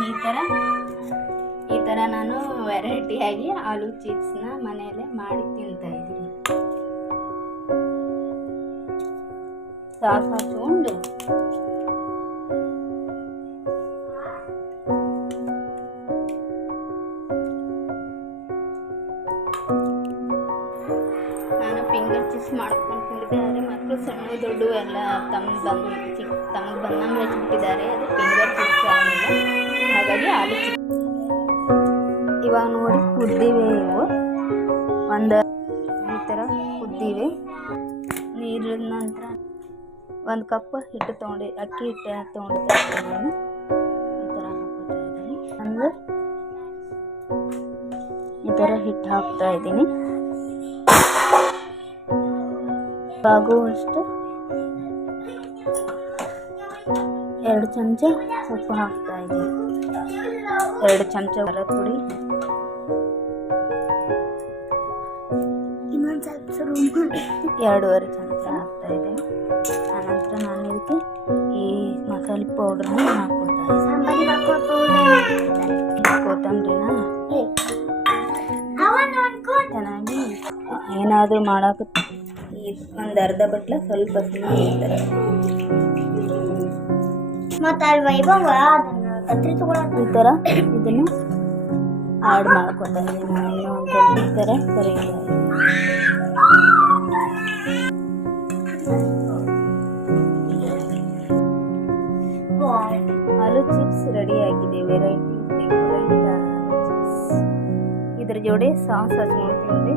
ಈ ಥರ. ಈ ಥರ ನಾನು ವೆರೈಟಿಯಾಗಿ ಆಲೂ ಚಿಪ್ಸ್ನ ಮನೆಯಲ್ಲೇ ಮಾಡಿ ತಿಂತಾ ಇದ್ದೀನಿ. ಸಾಸ್ ಹಾಕೊಂಡು ನಾನು ಫಿಂಗರ್ ಚಿಪ್ಸ್ ಮಾಡ್ಕೊಂಡು ತಿಂದಿದ್ದಾರೆ. ಮಕ್ಕಳು ಸಣ್ಣ ದೊಡ್ಡ ಎಲ್ಲ ತಮ್ಮ ಬಂದು ಚಿಕ್ಕ ತಮ್ಗೆ ಬಂದಂಗೆ ಹಚ್ಬಿಟ್ಟಿದ್ದಾರೆ ಇವಾಗ ನೋಡಿ ಕುದ್ದಿವೆ ಇವು. ಒಂದು ಈ ಥರ ಕುದ್ದಿವೆ ನೀರಿನ ನಂತರ ಒಂದು ಕಪ್ ಹಿಟ್ಟು ತೊಗೊಂಡು, ಅಕ್ಕಿ ಹಿಟ್ಟು ತೊಗೊಂಡಿದ್ದೆ ನಾನು ಈ ಥರ ಅಂದರೆ ಈ ಥರ ಹಿಟ್ಟು ಹಾಕ್ತಾ ಇದ್ದೀನಿ. ಆಗುವಷ್ಟು ಎರಡು ಚಮಚ ಉಪ್ಪು ಹಾಕ್ತಾ ಇದ್ದೀನಿ. ಎರಡು ಚಮಚ ಖಾರದ ಪುಡಿ. ಎರಡೂವರೆ ಚಮಚ ಹಾಕ್ತಾ ಇದೆ ಆನಂತರ ನಾನು ಇದಕ್ಕೆ ಈ ಮಸಾಲೆ ಪೌಡ್ರನ್ನ ಇದ್ದೀನಿ. ಕೊತ್ತಂಬರಿನ ಚೆನ್ನಾಗಿ ಏನಾದರೂ ಮಾಡೋಕೆ ಈ ಒಂದು ಅರ್ಧ ಬಟ್ಲ ಸ್ವಲ್ಪ ಥರ ಮತ್ತೆ ಅಲ್ಲಿ ವೈಭವ ಅದನ್ನ ಕತ್ರಿ ತಗೊಳಕ್ ಈ ಥರ ಇದನ್ನು ಆಡ್ ಮಾಡ್ಕೊತಾ ಇದ್ದೀನಿ ಸರಿ. ಆಲೂ ಚಿಪ್ಸ್ ರೆಡಿ ಆಗಿದೆ. ವೆರೈಟಿ ಇದ್ರ ಜೋಡಿ ಸಾಸ್ ಹಚ್ಕೊಂಡು